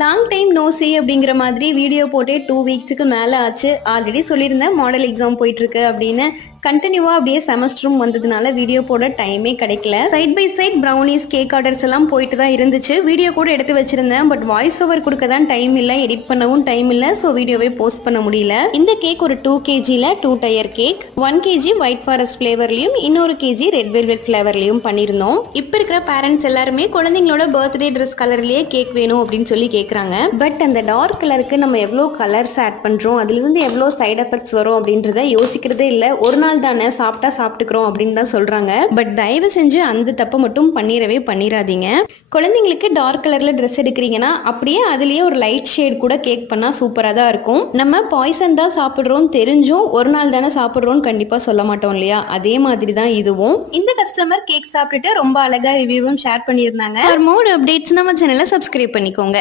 Long time no C அப்படிங்கிற மாதிரி video போட்டே 2 வீக்ஸுக்கு மேலே ஆச்சு. ஆல்ரெடி சொல்லியிருந்தேன் மாடல் எக்ஸாம் போயிட்டுருக்கு அப்படின்னு. கண்டினியூவாக அப்படியே செமஸ்டரும் வந்ததுனால வீடியோ போட டைமே கிடைக்கல. Side by side brownies cake orders எல்லாம் போயிட்டு தான் இருந்துச்சு. வீடியோ கூட எடுத்து வச்சிருந்தேன். பட் வாய்ஸ் ஓவர் கொடுக்க தான் டைம் இல்லை, எடிட் பண்ணவும் டைம் இல்லை. ஸோ வீடியோவே போஸ்ட் பண்ண முடியல. இந்த கேக் ஒரு 2 kgல 2 tier cake. 1 kg white forest ஃப்ளேவர்லையும் இன்னொரு kg ரெட் வெல்வெட் ஃப்ளேவர்லையும் பண்ணியிருந்தோம். இப்போ இருக்கிற பேரண்ட்ஸ் எல்லாருமே குழந்தைங்களோட பர்த்டே ட்ரெஸ் கலர்லேயே கேக் வேணும் அப்படின்னு சொல்லி கேட்குறாங்க. பட் அந்த டார்க் கலருக்கு நம்ம எவ்வளோ கலர்ஸ் ஆட் பண்ணுறோம், அதுலேருந்து எவ்வளோ சைட் எஃபெக்ட்ஸ் வரும் அப்படின்றத யோசிக்கிறதே இல்லை. ஒரு நாள் தானே சாப்பிட்டா சாப்பிட்டுக்கிறோம் அப்படின்னு தான் சொல்கிறாங்க. பட் தயவு செஞ்சு அந்த தப்பை மட்டும் பண்ணிடாதீங்க. குழந்தைங்களுக்கு டார்க் கலரில் ட்ரெஸ் எடுக்கிறீங்கன்னா அப்படியே அதுலேயே ஒரு லைட் ஷேட் கூட கேக் பண்ணால் சூப்பராக தான் இருக்கும். நம்ம பாய்சன் தான் சாப்பிட்றோம் தெரிஞ்சும் ஒரு நாள் தானே சாப்பிட்றோம்னு கண்டிப்பாக சொல்ல மாட்டோம் இல்லையா? அதே மாதிரி தான் இதுவும். இந்த கஸ்டமர் கேக் சாப்பிட்டுட்டு ரொம்ப அழகாக ரிவ்யூவும் ஷேர் பண்ணியிருந்தாங்க. ஃபார் மோர் அப்டேட்ஸ் நம்ம சேனலை சப்ஸ்கிரைப் பண்ணிக்கோங்க.